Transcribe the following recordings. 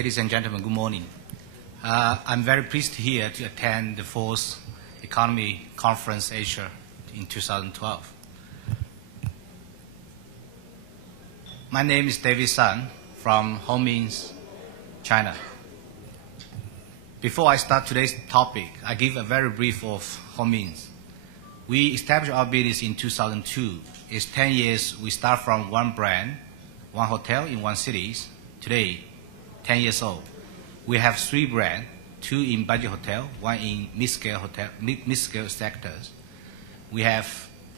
Ladies and gentlemen, good morning. I'm very pleased here to attend the 4th Economy Conference Asia in 2012. My name is David Sun from Homein's, China. Before I start today's topic, I give a very brief of Homein's. We established our business in 2002. It's 10 years. We start from one brand, one hotel in one city. Today, 10 years old. We have 3 brands, 2 in budget hotel, 1 in mid-scale sectors. We have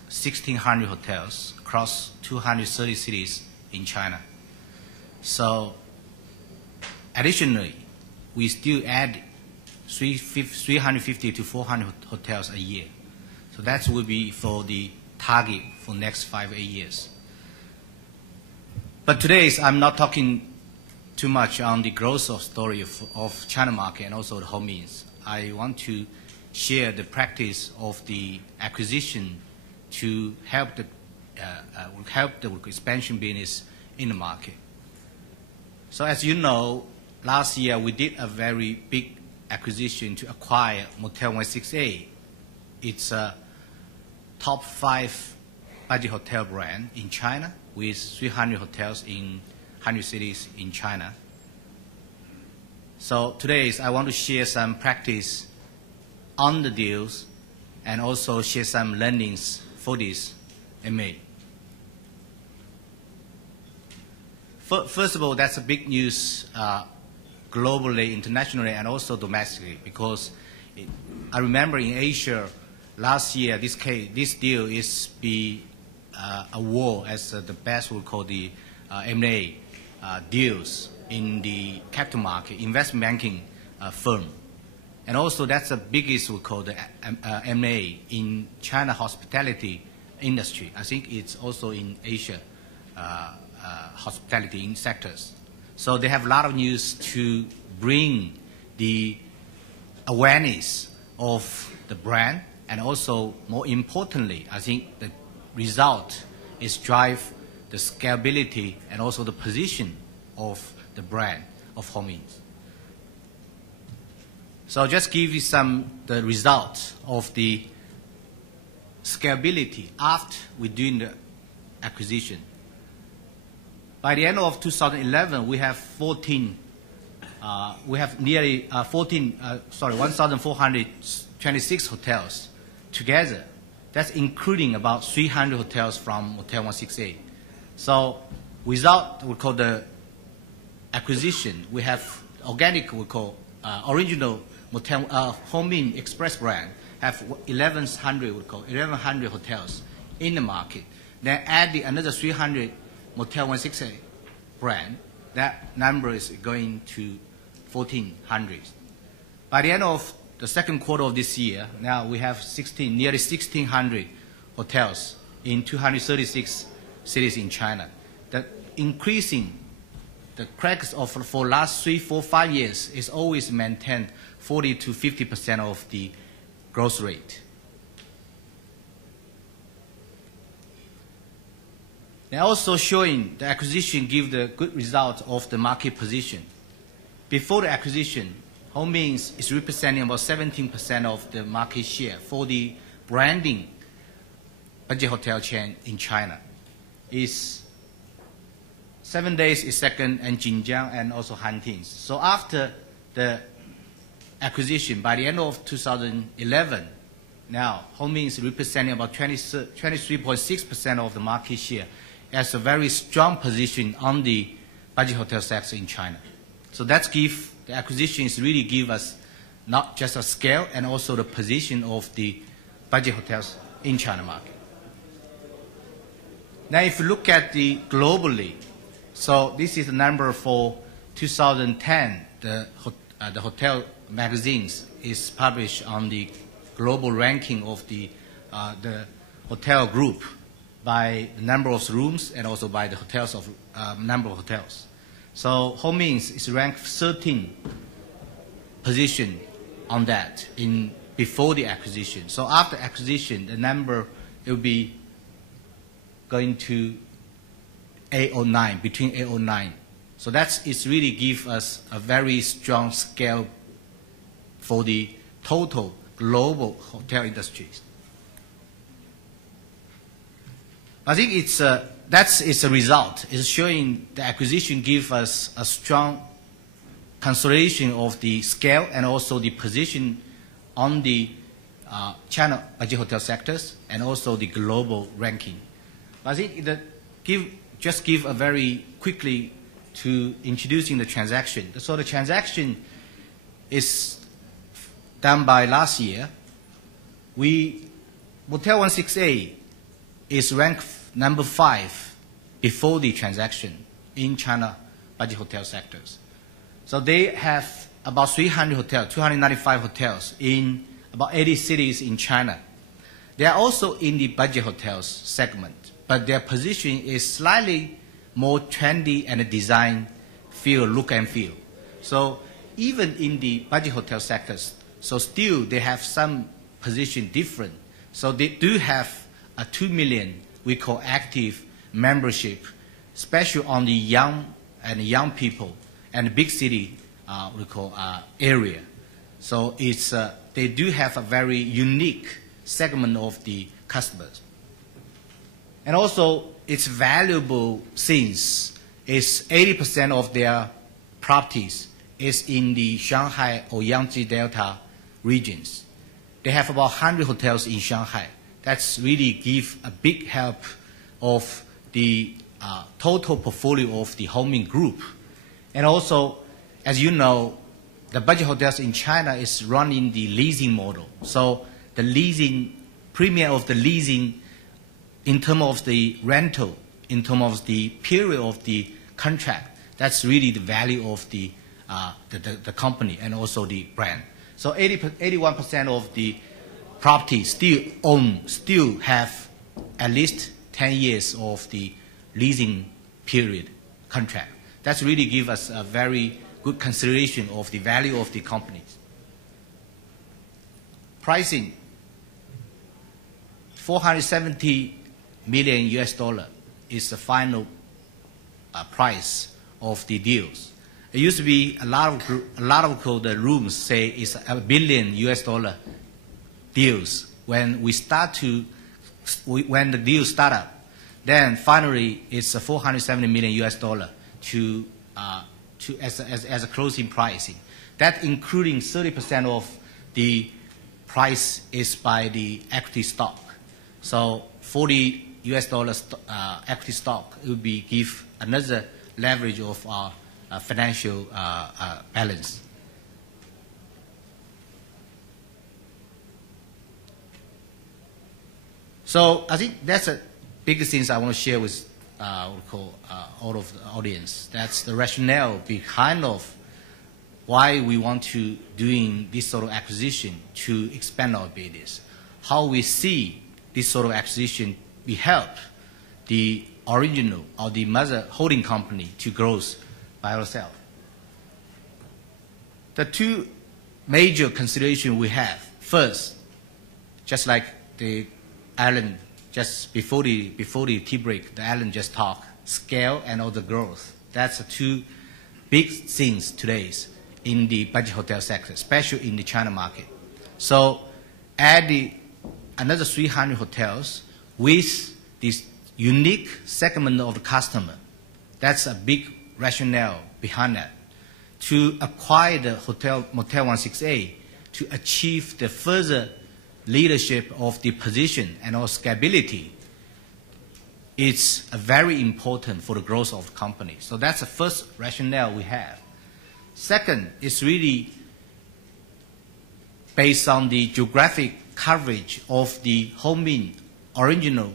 1,600 hotels across 230 cities in China. So, additionally, we still add 350 to 400 hotels a year. So that will be for the target for next 5-8 years. But today I'm not talking too much on the growth of story of China market and also the Homein's. I want to share the practice of the acquisition to help the expansion business in the market. So as you know, last year we did a very big acquisition to acquire Motel 168. It's a top 5 budget hotel brand in China with 300 hotels in 100 cities in China. So today I want to share some practice on the deals and also share some learnings for this MA. First of all, that's a big news globally, internationally, and also domestically, because I remember in Asia last year this deal is awarded as the best, we call the M&A deals in the capital market, investment banking firm. And also that's the biggest, we call the M&A in China hospitality industry. I think it's also in Asia hospitality in sectors. So they have a lot of news to bring the awareness of the brand, and also more importantly, I think the result is drive the scalability and also the position of the brand of Homein's. So I'll just give you the results of the scalability after we doing the acquisition. By the end of 2011, we have 1,426 hotels together. That's including about 300 hotels from Motel 168. So without, we call the acquisition, we have organic, we call original Motel Homein Express brand have 1,100 hotels in the market. Then add another 300 Motel 168 brand, that number is going to 1,400. By the end of the second quarter of this year, now we have nearly 1,600 hotels in 236 cities in China. That increasing the cracks for last 3, 4, 5 years is always maintained 40 to 50% of the growth rate. They're also showing the acquisition give the good result of the market position. Before the acquisition, Homein's is representing about 17% of the market share for the branding budget hotel chain in China. Is 7 Days is second, and Jinjiang and also Hanting's. So after the acquisition, by the end of 2011, now Homein's is representing about 23.6% of the market share, as a very strong position on the budget hotel sector in China. So the acquisitions really give us not just a scale and also the position of the budget hotels in China market. Now if you look at the globally, so this is the number for 2010, the hotel magazines is published on the global ranking of the hotel group by the number of rooms and also by the hotels of number of hotels. So Homein's is ranked 13th position on that before the acquisition. So after acquisition, the number it will be going to 8 or 9, between 8 or 9. So it's really give us a very strong scale for the total global hotel industries. I think it's a result. It's showing the acquisition give us a strong consolidation of the scale and also the position on the China budget hotel sectors and also the global ranking. I think just give a very quickly to introducing the transaction. So the transaction is done by last year. Motel 16A is ranked number 5 before the transaction in China budget hotel sectors. So they have about 300 hotels, 295 hotels in about 80 cities in China. They are also in the budget hotels segment, but their position is slightly more trendy and design feel, look and feel. So even in the budget hotel sectors, so still they have some position different. So they do have a 2 million we call active membership, especially on the young people and big city we call area. So they do have a very unique segment of the customers. And also it's valuable since it's 80% of their properties is in the Shanghai or Yangtze Delta regions. They have about 100 hotels in Shanghai. That's really give a big help of the total portfolio of the Homing Group. And also, as you know, the budget hotels in China is running the leasing model. So the leasing, premium of the leasing in terms of the rental, in terms of the period of the contract, that's really the value of the company and also the brand. So 81% of the property still have at least 10 years of the leasing period contract. That's really give us a very good consideration of the value of the companies. Pricing, $470 million is the final price of the deals. It used to be a lot of the rooms say it's $1 billion deals. When the deal start up, then finally it's $470 million as a closing pricing. That including 30% of the price is by the equity stock. So $40 equity stock would be give another leverage of our financial balance. So I think that's the biggest things I want to share with all of the audience. That's the rationale behind of why we want to doing this sort of acquisition to expand our business. How we see this sort of acquisition will help the original or the mother holding company to grow by ourselves. The two major considerations we have. First, just like the Alan just before the tea break, the Alan just talked, scale and all the growth. That's the two big things today in the budget hotel sector, especially in the China market. So add another 300 hotels with this unique segment of the customer. That's a big rationale behind that. To acquire the Motel 16A to achieve the further leadership of the position and also scalability, it's very important for the growth of the company. So that's the first rationale we have. Second, it's really based on the geographic coverage of the Homing original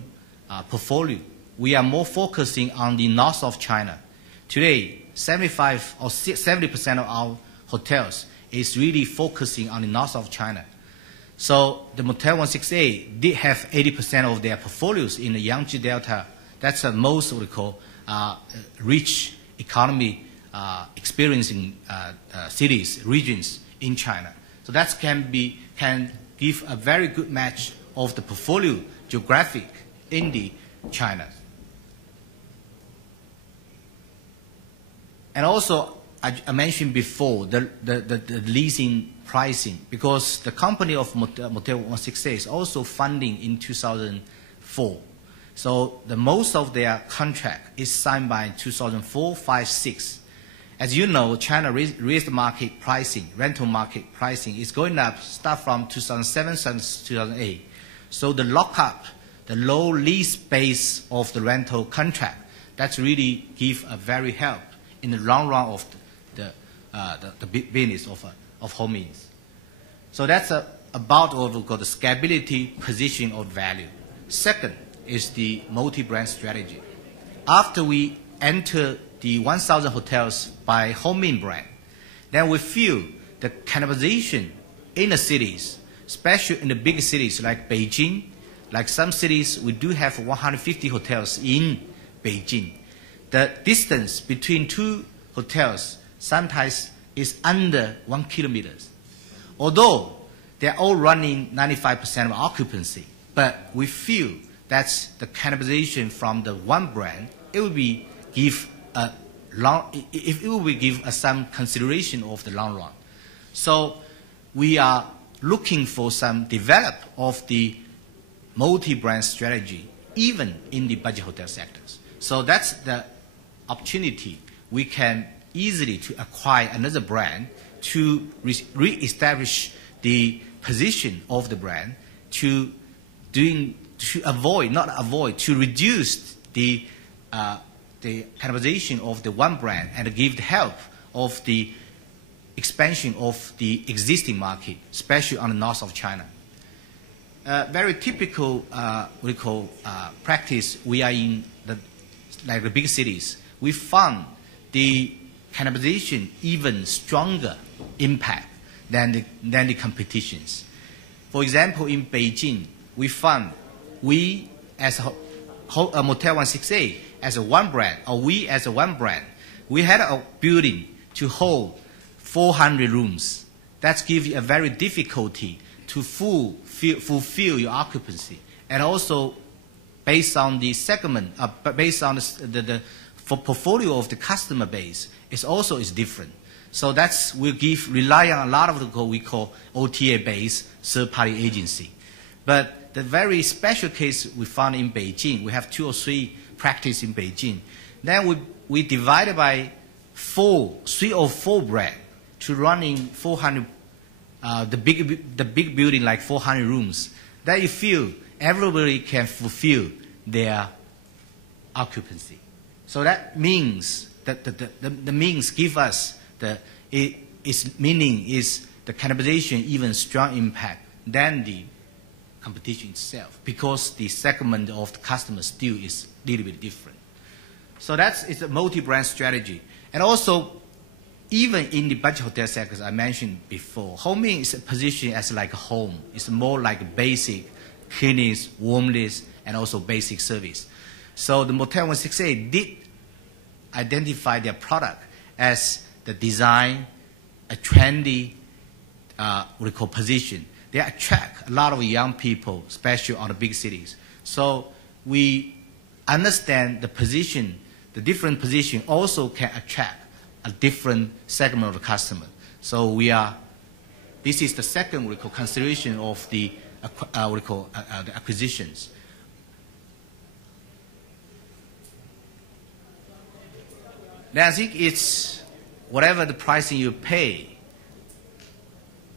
portfolio. We are more focusing on the north of China. Today, 75 or 70% of our hotels is really focusing on the north of China. So the Motel 16A did have 80% of their portfolios in the Yangtze Delta. That's the most what we call rich economy experiencing cities, regions in China. So that can give a very good match of the portfolio geographic in the China. And also, I mentioned before the leasing pricing, because the company of Motel 168 is also funding in 2004. So most of their contract is signed by 2004, 5, 6. As you know, China raised market pricing, rental market pricing is going up, start from 2007, 2008. So the lockup, the low lease base of the rental contract, that's really give a very help in the long run of the business of Homings. So that's about what we call the scalability, position, or value. Second is the multi-brand strategy. After we enter the 1,000 hotels by Homing brand, then we feel the cannibalization in the cities, especially in the big cities like Beijing, like some cities we do have 150 hotels in Beijing. The distance between two hotels sometimes is under 1 kilometer. Although they're all running 95% of occupancy, but we feel that's the cannibalization from the one brand, it will be give some consideration of the long run. So we are looking for some develop of the multi-brand strategy, even in the budget hotel sectors. So that's the opportunity we can easily to acquire another brand to re-establish the position of the brand to reduce the cannibalization of the one brand and give the help of the expansion of the existing market, especially on the north of China. Very typical practice, we are in the big cities. We found the cannibalization even stronger impact than the competitions. For example, in Beijing, we found we as a Motel 168 as a one brand, or we as a one brand, we had a building to hold 400 rooms. That gives you a very difficulty to fulfill your occupancy. And also, based on the segment, based on the portfolio of the customer base, is different. So that's rely on a lot of what we call OTA-based third-party agency. But the very special case we found in Beijing, we have 2 or 3 practice in Beijing. Then we divided by 3 or 4 brand to running 400, the big building like 400 rooms. That you feel everybody can fulfill their occupancy. So that means that the means give us its meaning is the cannibalization even strong impact than the competition itself, because the segment of the customer still is a little bit different. So it's a multi-brand strategy. And also, even in the budget hotel sectors I mentioned before, Homing is positioned as like a home. It's more like basic cleanliness, warmness, and also basic service. So the Motel 168 did identify their product as the design, a trendy, position. They attract a lot of young people, especially on the big cities. So we understand the position, the different position also can attract a different segment of the customer. So this is the second consideration of the the acquisitions. Then I think it's whatever the pricing you pay,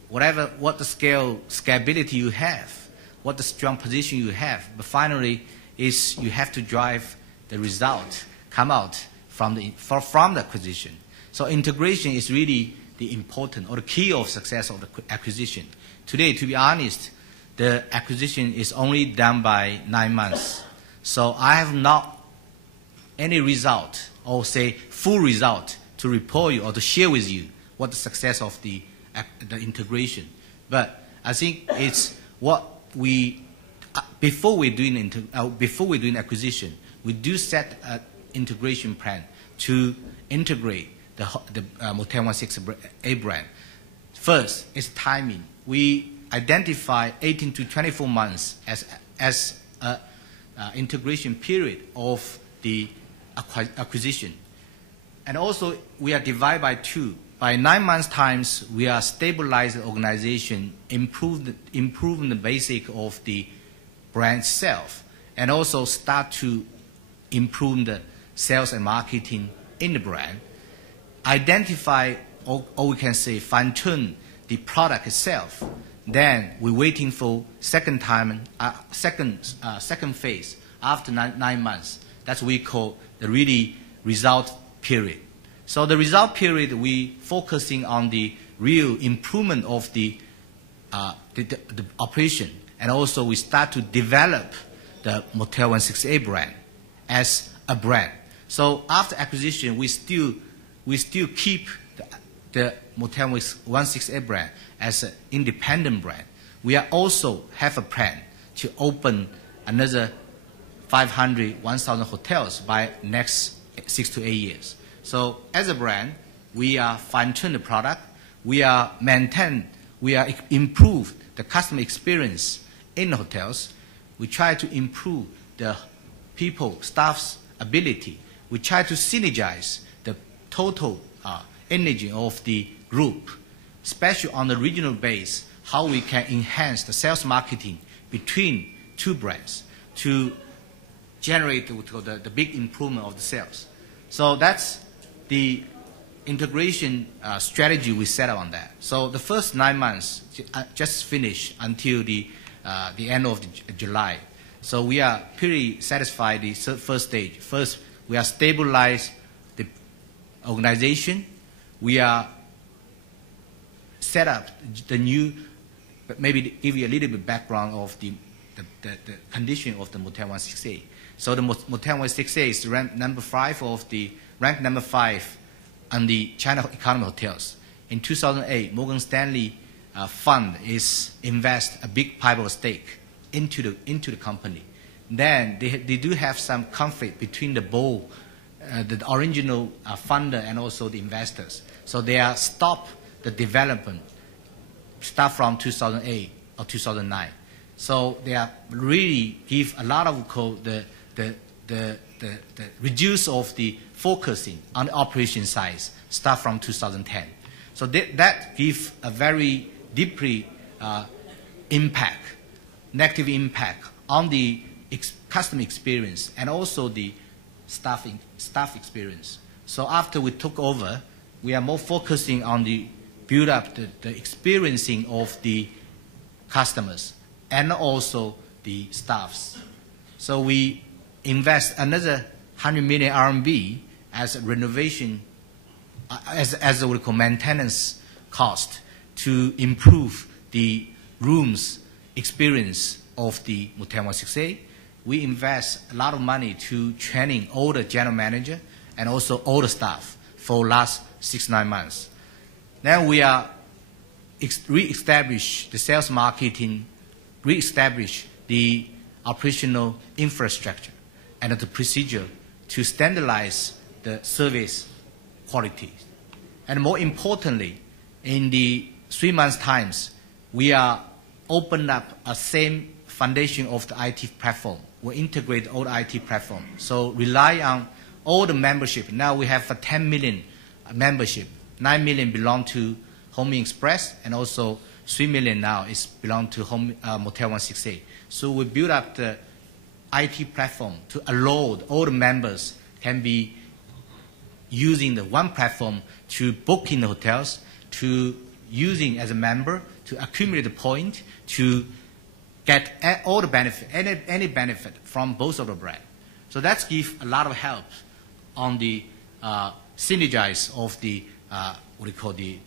what the scalability you have, what the strong position you have, but finally is you have to drive the result come out from the acquisition. So integration is really the important or the key of success of the acquisition. Today, to be honest, the acquisition is only done by 9 months. So I have not any result or say full result to report you or to share with you what the success of the integration. But I think it's what before we doing acquisition, we do set an integration plan to integrate the Motel 168 brand. First is timing. We identify 18 to 24 months as an integration period of the acquisition. And also, we are divided by two. By 9 months' times, we are stabilized the organization, improving the basic of the brand itself, and also start to improve the sales and marketing in the brand, identify, or we can say fine-tune the product itself. Then we're waiting for second phase after 9 months. That's what we call the really result period. So the result period, we focusing on the real improvement of the operation, and also we start to develop the Motel 168 brand as a brand. So after acquisition, we still keep the Motel 168 brand as an independent brand. We are also have a plan to open another 500, 1,000 hotels by next 6 to 8 years. So as a brand, we are fine-tune the product, we are improve the customer experience in the hotels. We try to improve the staff's ability. We try to synergize the total energy of the group, especially on the regional base, how we can enhance the sales marketing between two brands to generate the big improvement of the sales. So that's the integration strategy we set up on that. So the first 9 months just finished until the end of July. So we are pretty satisfied the first stage. First, we are stabilize the organization. We are set up the new, but maybe give you a little bit background of the condition of the Motel 168. So the Motel 168 is ranked number 5 on the China economy hotels. In 2008, Morgan Stanley fund invest a big pivotal stake into the company. Then they do have some conflict between the board, the original funder, and also the investors. So they are stop the development start from 2008 or 2009. So they are really give a lot of the reduce of the focusing on the operation side start from 2010. So that gives a very deeply negative impact on the customer experience and also the staff experience. So after we took over, we are more focusing on the build up the experiencing of the customers and also the staffs. So we invest another 100 million RMB as a renovation, as what we call maintenance cost to improve the rooms experience of the Motel 168. We invest a lot of money to training all the general manager and also all the staff for last 6-9 months. Then we are re-establish the sales marketing, re-establish the operational infrastructure and the procedure to standardize the service quality. And more importantly, in the 3 months' times, we are open up a same foundation of the IT platform. We integrate all the IT platform. So rely on all the membership. Now we have a 10 million membership. 9 million belong to Home Express, and also 3 million now is belong to Motel 168. So we build up the IT platform to allow all the members can be using the one platform to book in the hotels, to using as a member, to accumulate the point, to get all the benefit, any benefit from both of the brand. So that gives a lot of help on the synergize of the what we call the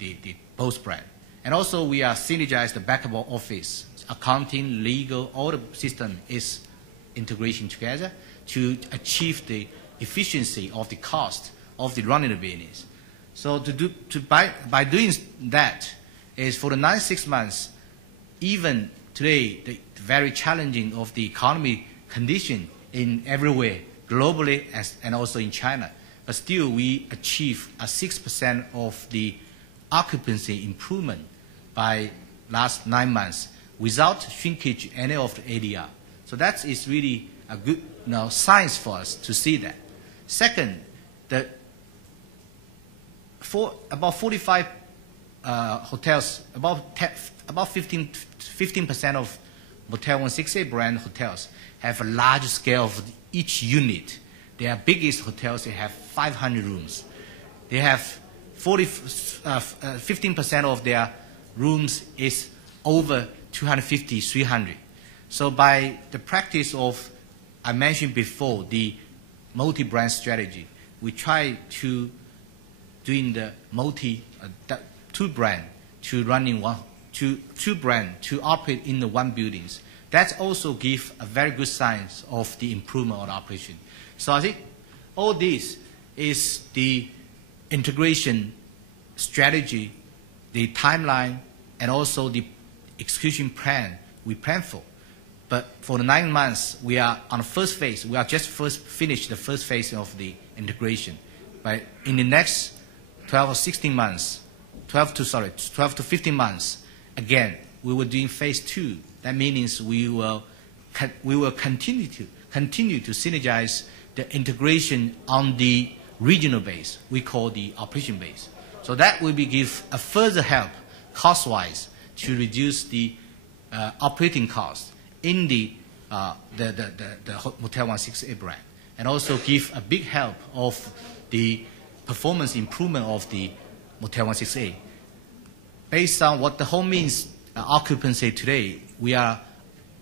both brand. And also we are synergize the back office, accounting, legal, all the system is integration together to achieve the efficiency of the cost of the running the business. So by doing that is for the 9-6 months, even today the very challenging of the economy condition in everywhere globally and also in China. But still, we achieve a 6% of the occupancy improvement by last 9 months without shrinkage any of the ADR. So that is really a good science for us to see that. Second, the about 45 hotels, about 15% of Motel 168 brand hotels have a large scale of each unit. Their biggest hotels, they have 500 rooms. They have 15% of their rooms is over 250, 300. So by the practice of, I mentioned before, the multi-brand strategy, we try to doing the two brand to running one, two brand to operate in the one buildings. That also give a very good signs of the improvement on operation. So I think all this is the integration strategy, the timeline, and also the execution plan we plan for. But for the 9 months, we are on the first phase. We are just finished the first phase of the integration. But in the next 12 or 16 months, 12 to 15 months, again, we will do phase 2. That means we will continue to synergize the integration on the regional base. We call the operation base. So that will give a further help, cost-wise, to reduce the operating costs in the Motel 168 brand, and also give a big help of the performance improvement of the Motel 168. Based on what the home means occupancy today, we are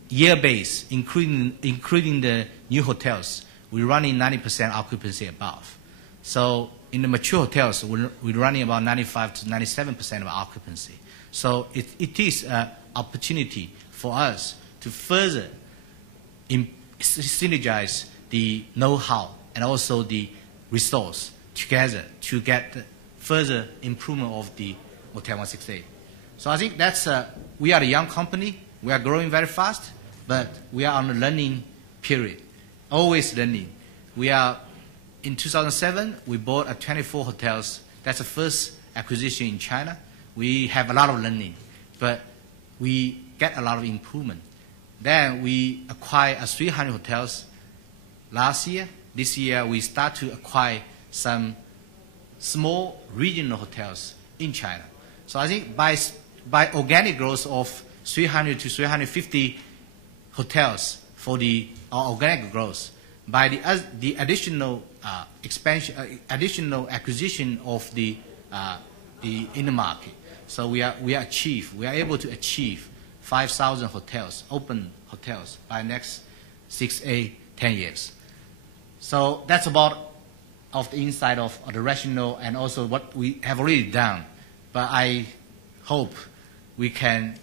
year-based, including the new hotels. We're running 90% occupancy above. So in the mature hotels, we're running about 95 to 97% of occupancy. So it is an opportunity for us to further synergize the know-how and also the resource together to get further improvement of the Motel 168. So I think that's, we are a young company. We are growing very fast, but we are on a learning period, always learning. We are, in 2007, we bought 24 hotels. That's the first acquisition in China. We have a lot of learning, but we get a lot of improvement. Then we acquired 300 hotels last year. This year, we start to acquire some small regional hotels in China. So I think by organic growth of 300 to 350 hotels for our organic growth, by the additional additional acquisition of the in the market, so we are able to achieve 5,000 hotels, open hotels, by next 6, 8, 10 years. So that's about of the inside of the rationale and also what we have already done. But I hope we can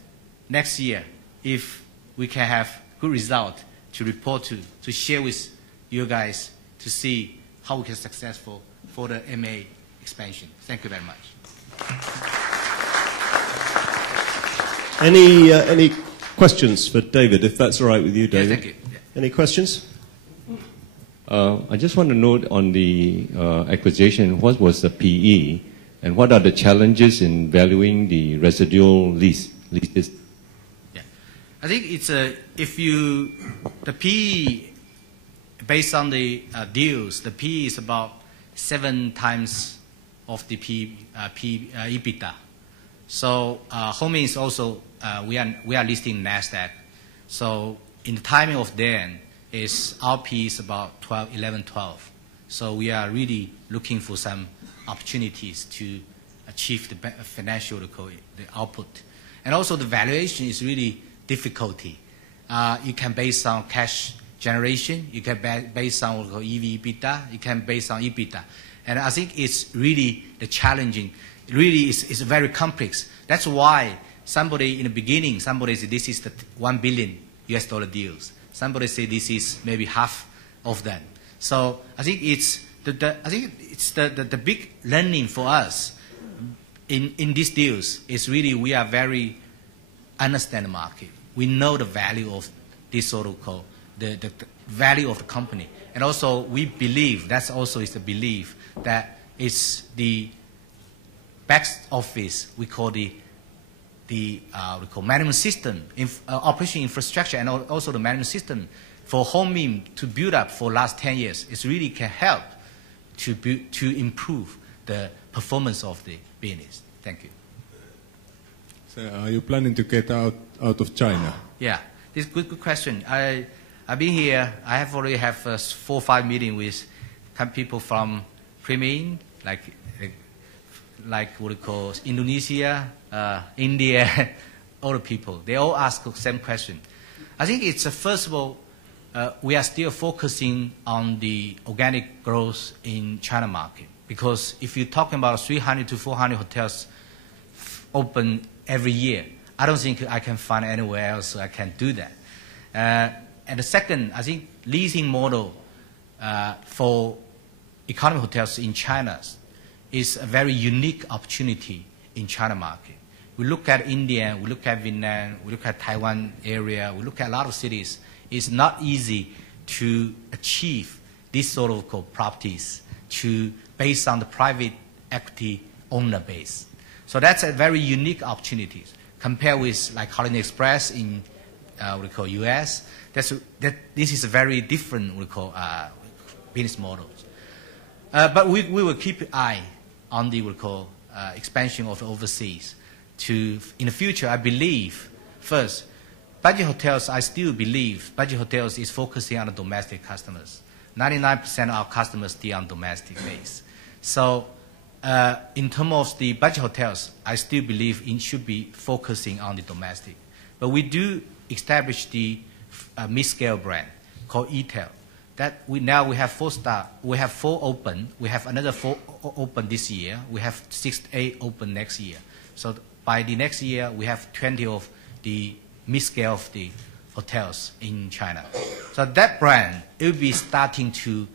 next year, if we can have good result to report to share with you guys to see how we can be successful for the MA expansion. Thank you very much. Any questions for David, if that's all right with you, David? Yes, thank you. Yeah. Any questions? I just want to note on the acquisition, what was the PE, and what are the challenges in valuing the residual leases? Yeah, I think it's the PE, based on the deals, the PE is about 7 times of the EBITDA. So Home is also, we are listing NASDAQ. So in the timing of then, our PE is about 11, 12. So we are really looking for some opportunities to achieve the financial the output. And also the valuation is really difficulty. You can base on cash generation, you can base on EV EBITDA, you can base on EBITDA. And I think it's really the challenging, really is very complex. That's why somebody in the beginning, somebody said this is the $1 billion US deals. Somebody say this is maybe half of that. So I think it's the big learning for us in these deals is really we are very understand the market. We know the value of this sort of call, the value of the company, and also we believe that's also is the belief that it's the back office we call we call management system, operation infrastructure, and also the management system for Home to build up for last 10 years. It really can help to improve the performance of the business. Thank you. So are you planning to get out of China? Yeah, this is good question. I've been here. I have already have 4 or 5 meetings with people from Premier, like what we call Indonesia, India, all the people. They all ask the same question. I think it's first of all, we are still focusing on the organic growth in China market, because if you're talking about 300 to 400 hotels open every year, I don't think I can find anywhere else I can do that. And the second, I think leasing model for economy hotels in China is a very unique opportunity in China market. We look at India, we look at Vietnam, we look at Taiwan area, we look at a lot of cities. It's not easy to achieve this sort of properties based on the private equity owner base. So that's a very unique opportunity compared with like Holiday Express in what we call US. This is a very different what we call business models. But we will keep an eye on the what we call expansion of the overseas. In the future, I believe first, budget hotels. I still believe budget hotels is focusing on the domestic customers. 99% of our customers still on domestic base. So in terms of the budget hotels, I still believe it should be focusing on the domestic. But we do establish the mid-scale brand called Motel. That now we have 4 star. We have 4 open. We have another 4 open this year. We have 6, 8 open next year. So by the next year, we have 20 of the mid-scale of the hotels in China. So that brand, it will be starting to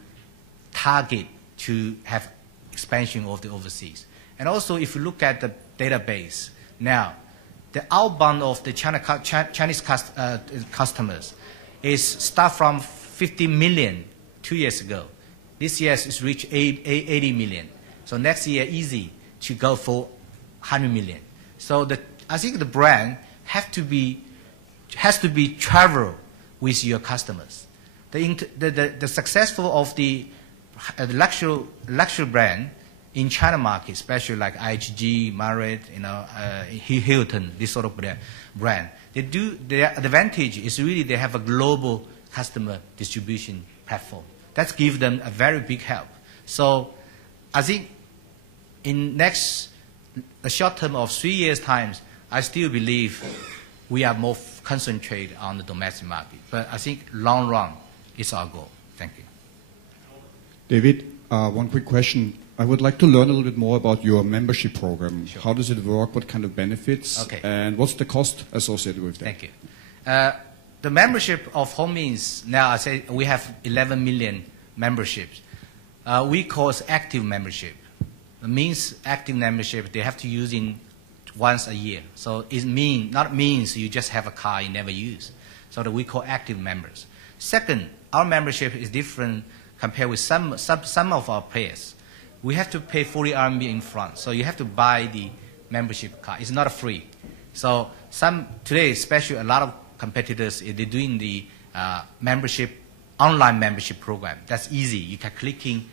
target to have expansion of the overseas. And also, if you look at the database now, the outbound of the Chinese customers is start from 50 million 2 years ago. This year it's reached 80 million. So next year easy to go for 100 million. So I think the brand has to be travel with your customers. The successful of the luxury brand in China market, especially like IHG, Marriott, Hilton, this sort of brand, their advantage is really they have a global customer distribution platform. That gives them a very big help. So I think in a short term of 3 years' time, I still believe we are more concentrated on the domestic market. But I think long run is our goal. Thank you. David, one quick question. I would like to learn a little bit more about your membership program. Sure. How does it work? What kind of benefits? Okay. And what's the cost associated with that? Thank you. The membership of Home means now I say we have 11 million memberships. We call it active membership. It means active membership, they have to use it once a year. So it means you just have a car you never use. So that we call active members. Second, our membership is different compared with some of our players. We have to pay 40 RMB in front. So you have to buy the membership card. It's not free. So today, especially a lot of competitors, they're doing the online membership program. That's easy. You can click in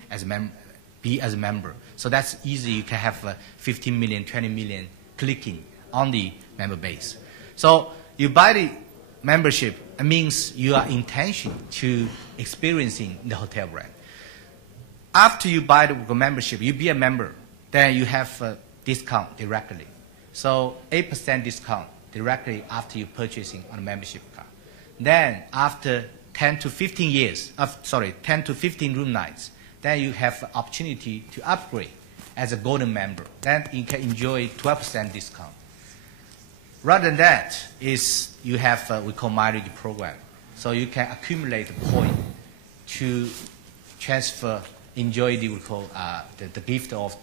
be as a member. So that's easy. You can have 15 million, 20 million clicking on the member base. So you buy the membership, it means you are intention to experiencing the hotel brand. After you buy the membership, you be a member, then you have a discount directly. So 8% discount directly after you purchasing on a membership card. Then after 10 to 15 room nights, then you have the opportunity to upgrade as a golden member. Then you can enjoy 12% discount. Rather than that, you have we call mileage program. So you can accumulate a point to transfer, enjoy the the gift of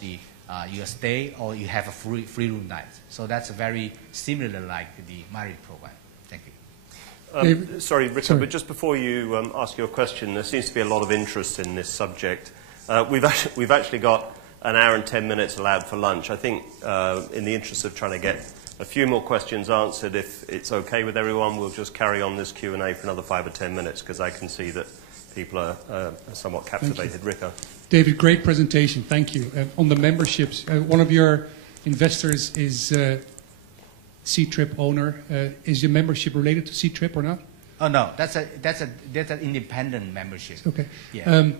your stay, or you have a free room night. So that's very similar like the mileage program. Thank you. Sorry, Richard, but just before you ask your question, there seems to be a lot of interest in this subject. We've actually got an hour and 10 minutes allowed for lunch. I think in the interest of trying to get a few more questions answered, if it's okay with everyone, we'll just carry on this Q&A for another 5 or 10 minutes, because I can see that people are somewhat captivated. Rico. David, great presentation. Thank you. On the memberships, one of your investors is C-Trip owner. Is your membership related to C-Trip or not? Oh no, that's an independent membership. Okay. Yeah.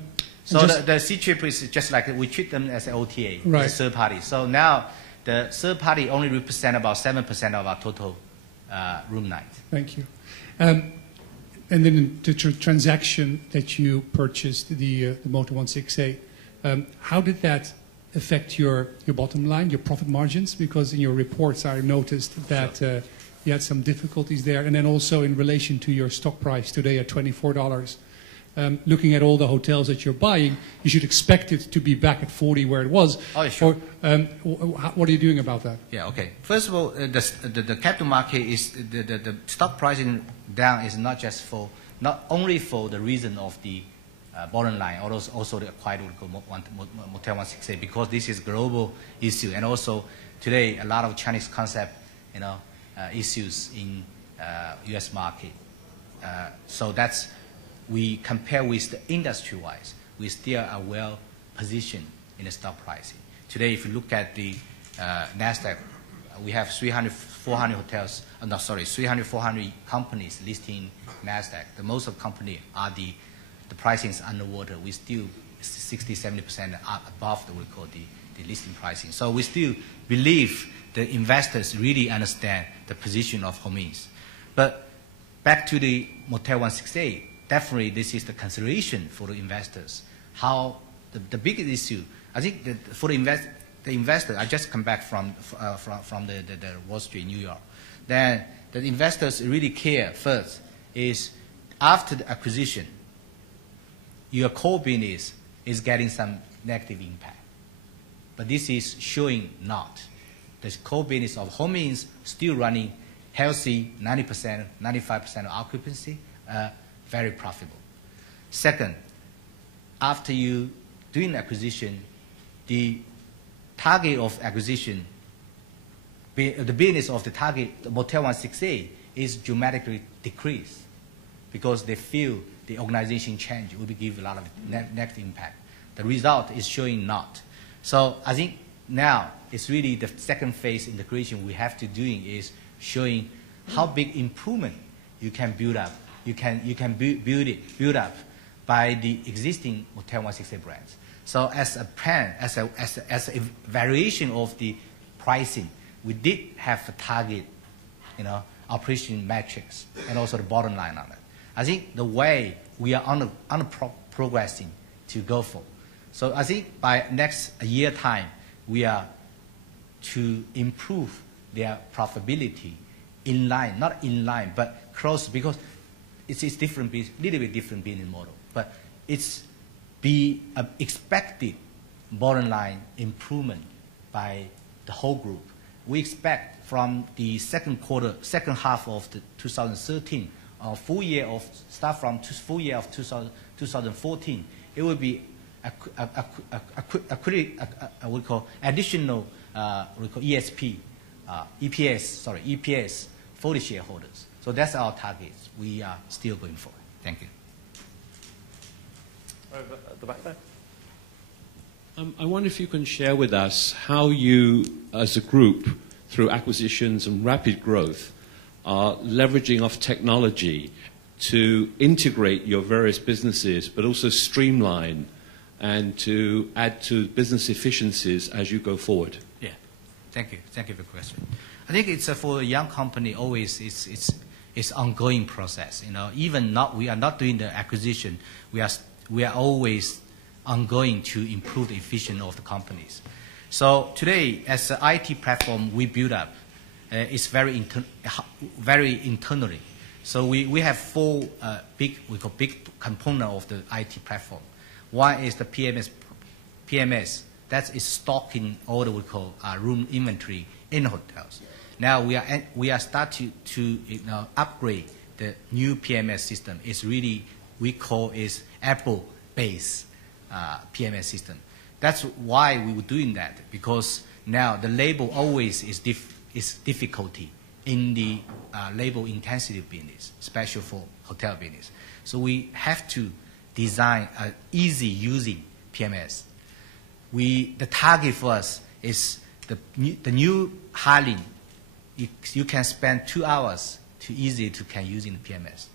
So the C-Trip is just like we treat them as an OTA, right. a third party. So now the third party only represent about 7% of our total room night. Thank you. And then the transaction that you purchased, the Motel 168, how did that affect your bottom line, your profit margins? Because in your reports I noticed that you had some difficulties there. And then also in relation to your stock price today at $24, looking at all the hotels that you're buying, you should expect it to be back at 40 where it was. Oh, sure. Or, what are you doing about that? Yeah, okay. First of all, the capital market is the stock pricing down is not only for the reason of the bottom line, also the acquired Motel 168, because this is global issue, and also today a lot of Chinese concept, issues in U.S. market. So that's we compare with the industry-wise, we still are well positioned in the stock pricing. Today, if you look at the NASDAQ, we have 300, 400 hotels. 300, 400 companies listing NASDAQ. The most of company are the pricing is underwater. We still 60, 70% above the listing pricing. So we still believe the investors really understand the position of Hermes. But back to the Motel 168. Definitely, this is the consideration for the investors. How the biggest issue, I think, for the investor, I just come back from the Wall Street, New York. Then the investors really care first is after the acquisition, your core business is getting some negative impact. But this is showing not. The core business of Hermes still running healthy 90%, 95% of occupancy. Very profitable. Second, after you doing acquisition, the target of acquisition, the business of the target, the Motel 168, is dramatically decreased because they feel the organization change will give a lot of negative impact. The result is showing not. So I think now it's really the second phase integration we have to doing is showing how big improvement you can build up. You can build up by the existing Motel 168 brands. So as a plan, as a variation of the pricing, we did have a target, operation metrics and also the bottom line on it. I think the way we are progressing to go for. So I think by next year time, we are to improve their profitability in line, not in line, but close, because it's different, little bit different business model, but it's be expected bottom line improvement by the whole group. We expect from the second half of the 2013, full year of 2014, it will be we call additional EPS for the shareholders. So that's our targets. We are still going for it. Thank you. Over at the back there. I wonder if you can share with us how you, as a group, through acquisitions and rapid growth, are leveraging off technology to integrate your various businesses, but also streamline and to add to business efficiencies as you go forward. Yeah, thank you. Thank you for the question. I think it's for a young company. Always, it's ongoing process. Even we are not doing the acquisition. We are always ongoing to improve the efficiency of the companies. So today, as an IT platform we build up, it's very internally. So we have four big component of the IT platform. One is the PMS. That is stocking all the room inventory in hotels. Now we are starting to upgrade the new PMS system. It's really we call is Apple-based PMS system. That's why we were doing that, because now the label always is difficulty in the label intensity business, especially for hotel business. So we have to design an easy using PMS. The target for us is the new hiring. You can spend 2 hours to easy to can using the PMS.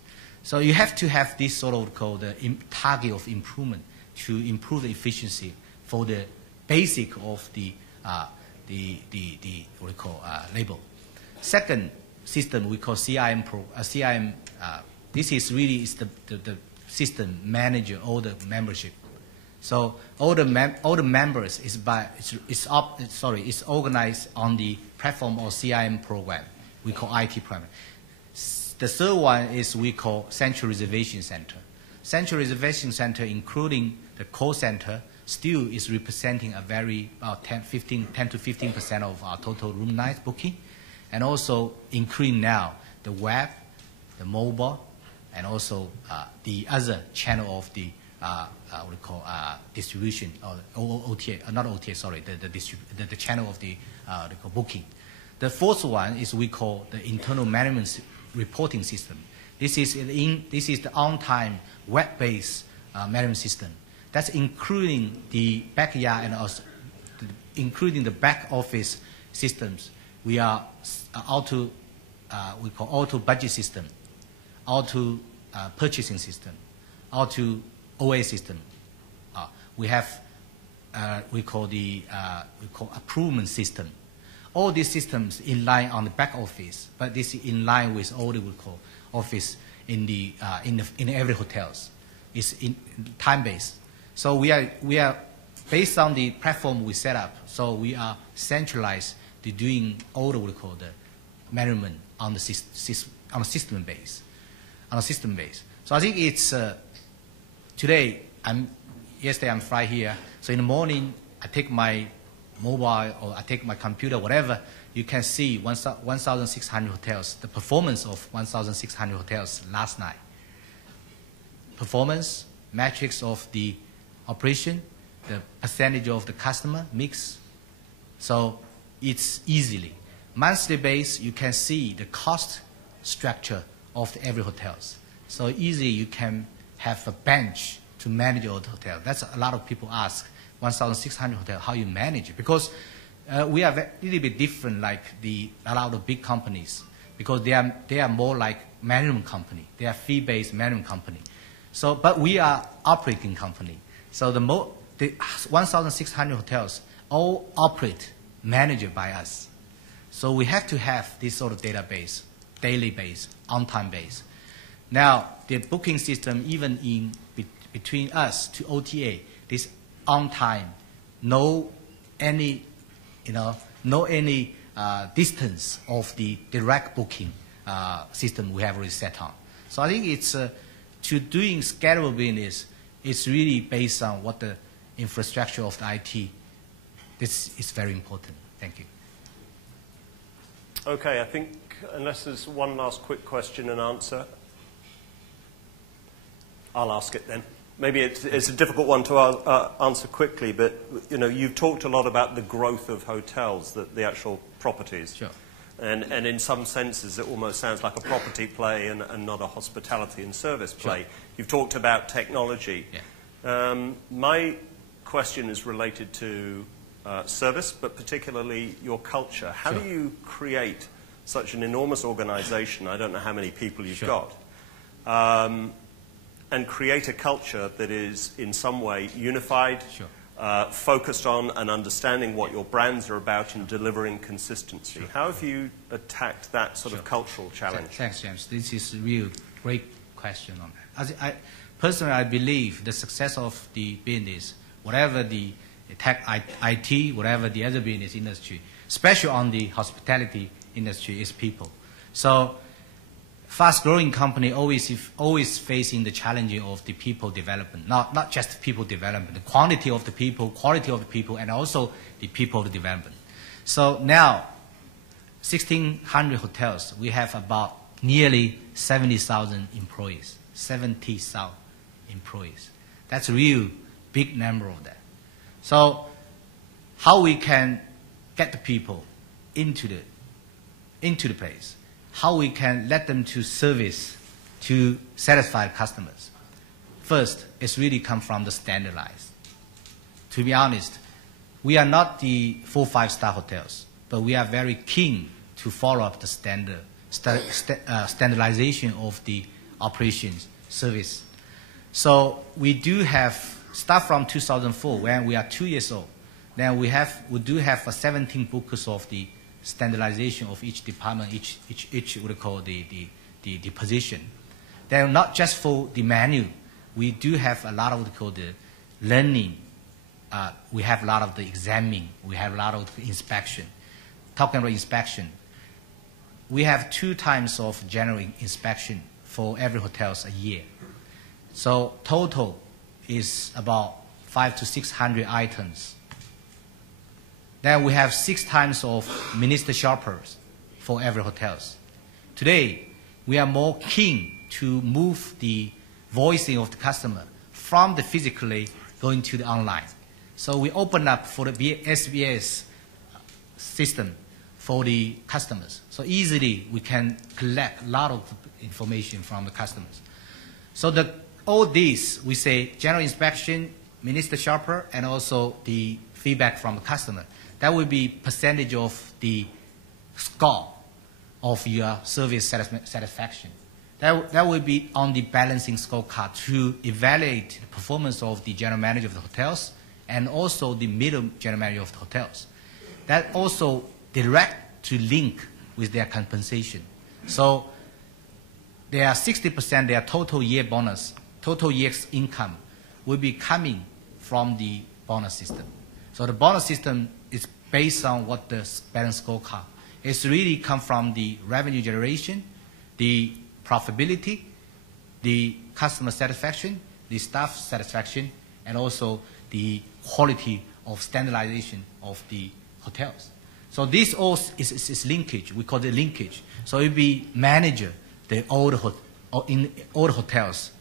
So you have to have this sort of called the target of improvement to improve the efficiency for the basic of the what we call label. Second system we call CIM Pro. This is really the system manager all the membership. So all the members is organized on the platform or CIM program. We call IT program. The third one is we call Central Reservation Center. Central Reservation Center, including the call center, still is representing a very 10 to 15% of our total room night booking, and also including now the web, the mobile, and also the other channel of the what we call distribution or OTA, not OTA, sorry, the channel of the booking. The fourth one is we call the internal management reporting system. This is the on-time web-based management system. That's including the backyard and also including the back office systems. We are we call auto budget system, auto purchasing system, auto OA system. We have we call approval system. All these systems in line on the back office, but this is in line with all the we call office in every hotels. It's in time based. So we are based on the platform we set up. So we are centralized to doing all the what we call the management on the system base. So I think it's today. Yesterday I'm fly here. So in the morning I take my mobile or I take my computer, whatever. You can see 1,600 hotels. The performance of 1,600 hotels last night. Performance metrics of the operation, the percentage of the customer mix. So it's easily monthly base. You can see the cost structure of every hotels. So easy you can have a bench to manage all the hotel. That's a lot of people ask 1,600 hotel how you manage it, because we are a little bit different like a lot of big companies, because they are more like management company. They are fee-based management company. So, but we are operating company. So the 1,600 hotels all operate managed by us. So we have to have this sort of database, daily base, on-time base. Now the booking system, even in between us to OTA, this on-time, no any distance of the direct booking system we have already set on. So I think it's to doing scalable business. It's really based on what the infrastructure of the IT. This is very important. Thank you. Okay, I think unless there's one last quick question and answer, I'll ask it then. Maybe it's a difficult one to answer quickly, but you've talked a lot about the growth of hotels, the actual properties. Sure. And in some senses, it almost sounds like a property play and not a hospitality and service play. Sure. You've talked about technology. Yeah. My question is related to service, but particularly your culture. How Sure. do you create such an enormous organization? I don't know how many people you've Sure. got. And create a culture that is in some way unified, Sure. Focused on and understanding what your brands are about and delivering consistency. Sure. How have you attacked that sort of Sure. cultural challenge? Thanks, James. This is a real great question on that. Personally, I believe the success of the business, whatever the tech, IT, whatever the other business industry, especially on the hospitality industry, is people. So fast-growing company always facing the challenge of the people development, not just people development, the quantity of the people, quality of the people, and also the people development. So now, 1,600 hotels, we have about nearly 70,000 employees, 70,000 employees. That's a real big number of that. So how we can get the people into the place, how we can let them to service to satisfy customers. First, it's really come from the standardized. To be honest, we are not the 4 or 5-star hotels, but we are very keen to follow up the standardization of the operations service. So we do have, start from 2004, when we are 2 years old, then we do have 17 books of the standardization of each department, each what we call the position. Then not just for the menu, we do have a lot of what we call the learning. We have a lot of the examining. We have a lot of the inspection. Talking about inspection, we have 2 times of general inspection for every hotels a year. So total is about 500 to 600 items. Then we have 6 times of minister shoppers for every hotels. Today, we are more keen to move the voicing of the customer from the physically going to the online. So we open up for the SBS system for the customers. So easily we can collect a lot of information from the customers. So all these, we say general inspection, minister shopper, and also the feedback from the customer. That will be percentage of the score of your service satisfaction. That will be on the balancing scorecard to evaluate the performance of the general manager of the hotels and also the middle general manager of the hotels. That also direct to link with their compensation. So there are 60% their total year bonus, total year's income will be coming from the bonus system. So the bonus system is based on what the balance scorecard. It's really come from the revenue generation, the profitability, the customer satisfaction, the staff satisfaction, and also the quality of standardization of the hotels. So this all is linkage. We call it linkage. So it will be manager in all the hotels.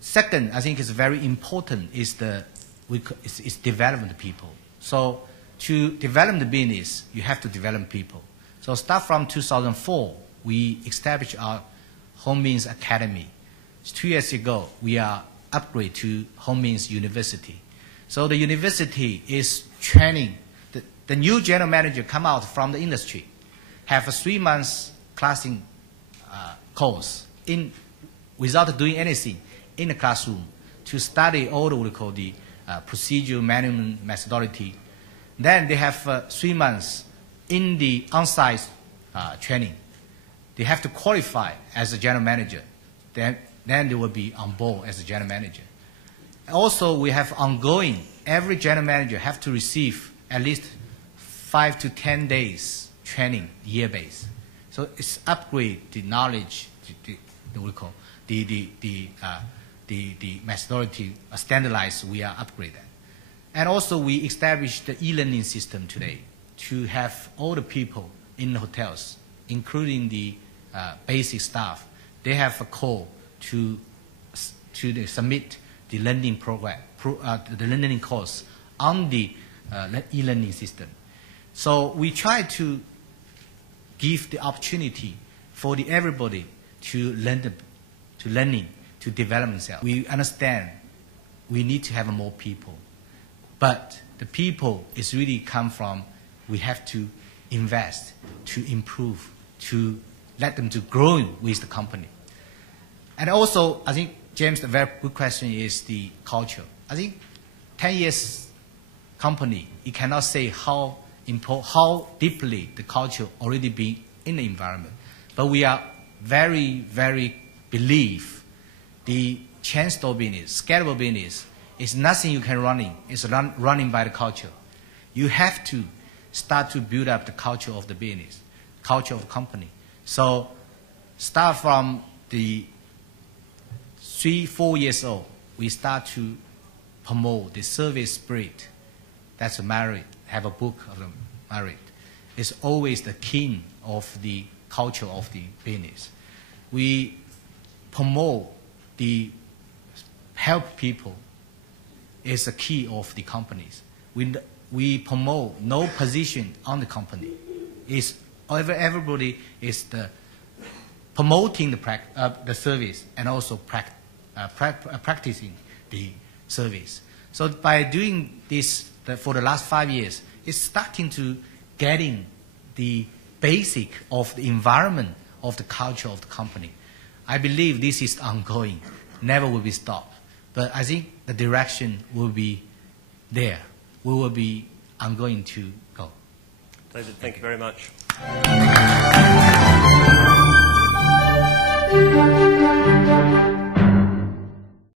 Second, I think is very important is development people. So to develop the business, you have to develop people. So start from 2004, we established our Home Means Academy. 2 years ago, we are upgrade to Home Means University. So the university is training. The new general manager come out from the industry, have a 3 months classing course without doing anything in the classroom to study all what we call the procedure management methodology. Then they have 3 months in the on-site training. They have to qualify as a general manager. Then they will be on board as a general manager. Also, we have ongoing, every general manager have to receive at least 5 to 10 days training year-based. So it's upgrade the knowledge, the methodology standardized, we are upgraded. And also we established the e-learning system today to have all the people in the hotels, including the basic staff, they have a call to submit the learning program, the learning course on the e-learning system. So we try to give the opportunity for everybody to learning, to develop themselves. We understand we need to have more people, but the people is really come from we have to invest, to improve, to let them to grow with the company. And also, I think, James, a very good question is the culture. I think 10 years company, you cannot say how deeply the culture already been in the environment. But we are very, very believe the chain store business, scalable business, is nothing you can running. It's running by the culture. You have to start to build up the culture of the business, culture of the company. So start from the 3-4 years old, we start to promote the service spirit. That's a merit. Have a book of the merit. It's always the king of the culture of the business. We promote the help people is the key of the companies. We promote no position on the company. It's everybody is the promoting the service and also practicing the service. So by doing this for the last 5 years, it's starting to getting the basic of the environment of the culture of the company. I believe this is ongoing, never will be stopped. But I think the direction will be there. We will be ongoing to go. David, thank you very much.